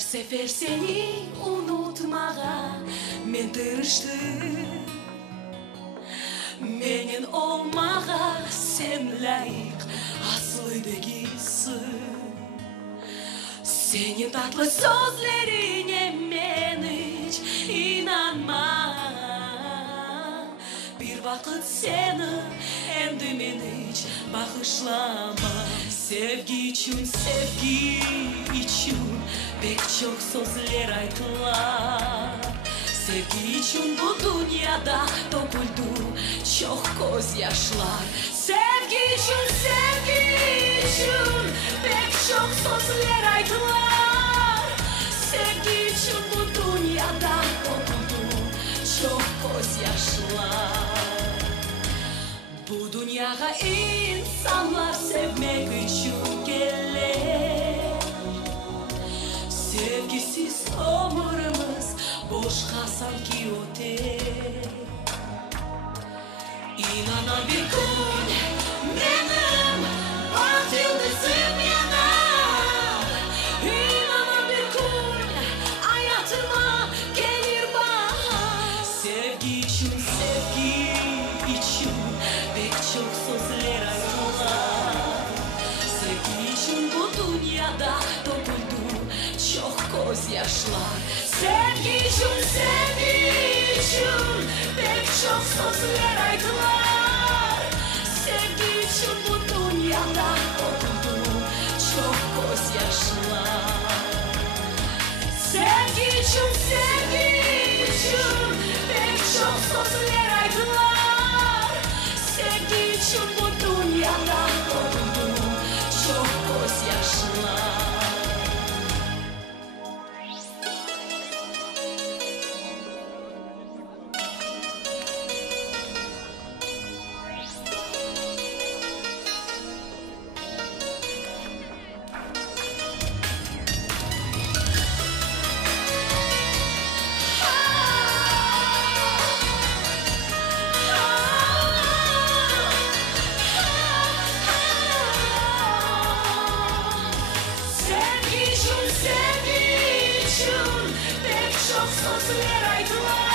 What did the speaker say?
sefer seni unutmağa men tırıştım. Menin olmağa sen layık aslı değilsin. Senin tatlı sözlerine men hiç inanmam. Bir vakit seni endime hiç bağışlama. Sevgi için pek çok sözler aytılar. Sevgi için bu dünyada döküldü çok gözyaşlar. Sevgi için pek çok sözler aytılar. Sevgi için bu dünyada döküldü çok gözyaşlar. Bu dünyaya insanlar sevmek için gelir. Sevgisiz ömrümüz boşa sanki öter. İnanan bir gün benim bak yıldızım yanar. İnanan bir gün hayatıma gelir bahar. Sevgi için pek çok sözler aytılar. Sevgi için bu dünyada döküldü çok gözyaşlar. Sevgi için pek çok sözler aytılar. Sevgi için bu dünyada döküldü çok gözyaşlar. Sevgi için pek çok sözler aytılar. Sevgi için bu dünyada döküldü çok gözyaşlar. Sevgi için pek çok sözler aytılar.